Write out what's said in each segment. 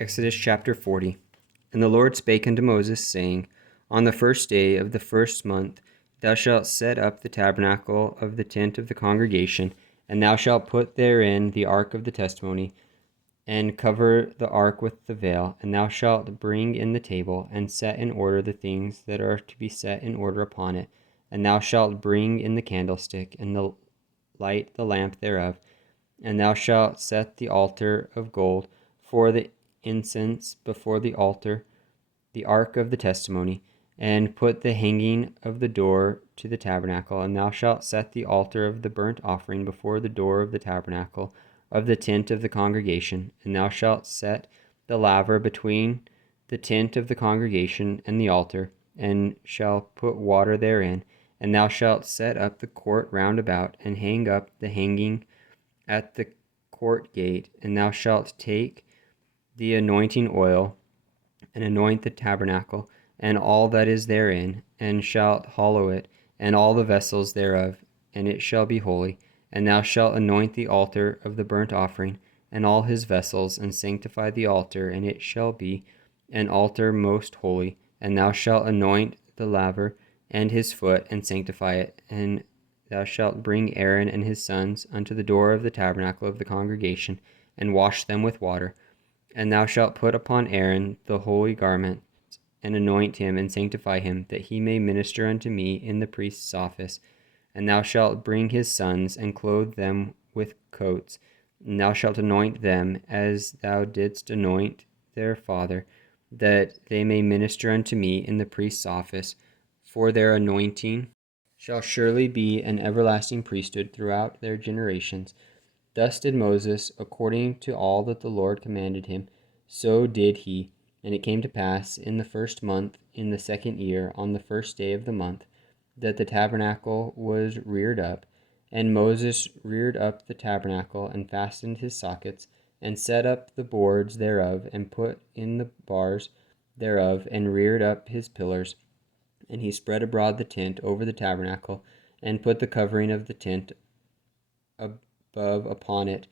Exodus chapter 40. And the Lord spake unto Moses, saying, On the first day of the first month thou shalt set up the tabernacle of the tent of the congregation, and thou shalt put therein the ark of the testimony, and cover the ark with the veil. And thou shalt bring in the table, and set in order the things that are to be set in order upon it. And thou shalt bring in the candlestick, and light the lamp thereof. And thou shalt set the altar of gold for the incense before the altar, the ark of the testimony, and put the hanging of the door to the tabernacle. And thou shalt set the altar of the burnt offering before the door of the tabernacle of the tent of the congregation. And thou shalt set the laver between the tent of the congregation and the altar, and shalt put water therein. And thou shalt set up the court round about, and hang up the hanging at the court gate. And thou shalt take the anointing oil, and anoint the tabernacle, and all that is therein, and shalt hallow it, and all the vessels thereof, and it shall be holy. And thou shalt anoint the altar of the burnt offering, and all his vessels, and sanctify the altar, and it shall be an altar most holy. And thou shalt anoint the laver and his foot, and sanctify it. And thou shalt bring Aaron and his sons unto the door of the tabernacle of the congregation, and wash them with water. And thou shalt put upon Aaron the holy garment, and anoint him, and sanctify him, that he may minister unto me in the priest's office. And thou shalt bring his sons, and clothe them with coats. And thou shalt anoint them as thou didst anoint their father, that they may minister unto me in the priest's office. For their anointing shall surely be an everlasting priesthood throughout their generations. Thus did Moses, according to all that the Lord commanded him, so did he. And it came to pass in the first month, in the second year, on the first day of the month, that the tabernacle was reared up. And Moses reared up the tabernacle, and fastened his sockets, and set up the boards thereof, and put in the bars thereof, and reared up his pillars. And he spread abroad the tent over the tabernacle, and put the covering of the tent above upon it,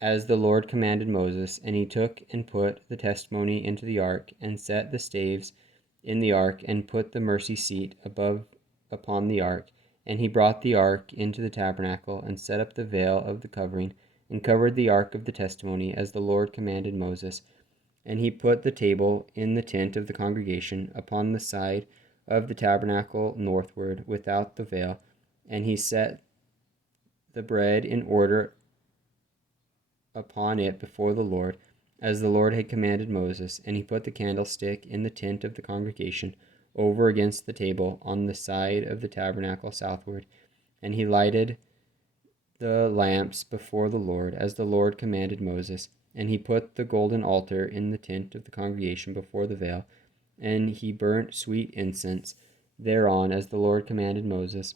as the Lord commanded Moses. And he took and put the testimony into the ark, and set the staves in the ark, and put the mercy seat above upon the ark. And he brought the ark into the tabernacle, and set up the veil of the covering, and covered the ark of the testimony, as the Lord commanded Moses. And he put the table in the tent of the congregation, upon the side of the tabernacle northward, without the veil. And he set the bread in order upon it before the Lord, as the Lord had commanded Moses. And he put the candlestick in the tent of the congregation, over against the table, on the side of the tabernacle southward. And he lighted the lamps before the Lord, as the Lord commanded Moses. And he put the golden altar in the tent of the congregation before the veil, and he burnt sweet incense thereon, as the Lord commanded Moses.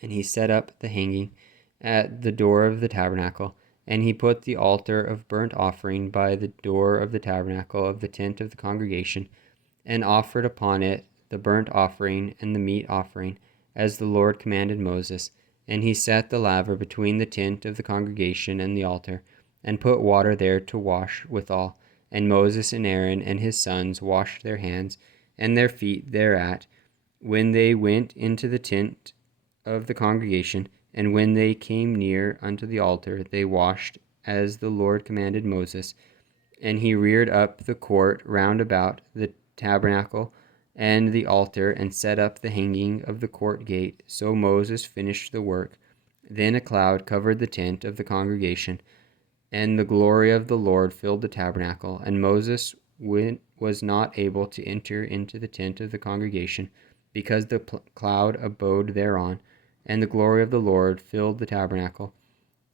And he set up the hanging at the door of the tabernacle. And he put the altar of burnt offering by the door of the tabernacle of the tent of the congregation, and offered upon it the burnt offering and the meat offering, as the Lord commanded Moses. And he set the laver between the tent of the congregation and the altar, and put water there to wash withal. And Moses and Aaron and his sons washed their hands and their feet thereat, when they went into the tent of the congregation. And when they came near unto the altar, they washed, as the Lord commanded Moses. And he reared up the court round about the tabernacle and the altar, and set up the hanging of the court gate. So Moses finished the work. Then a cloud covered the tent of the congregation, and the glory of the Lord filled the tabernacle. And Moses was not able to enter into the tent of the congregation, because the cloud abode thereon, and the glory of the Lord filled the tabernacle.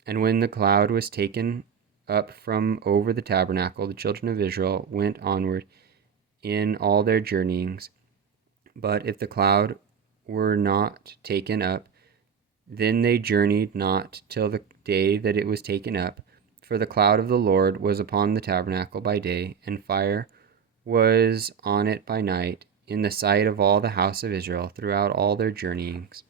And when the cloud was taken up from over the tabernacle, the children of Israel went onward in all their journeyings. But if the cloud were not taken up, then they journeyed not till the day that it was taken up. For the cloud of the Lord was upon the tabernacle by day, and fire was on it by night, in the sight of all the house of Israel throughout all their journeyings.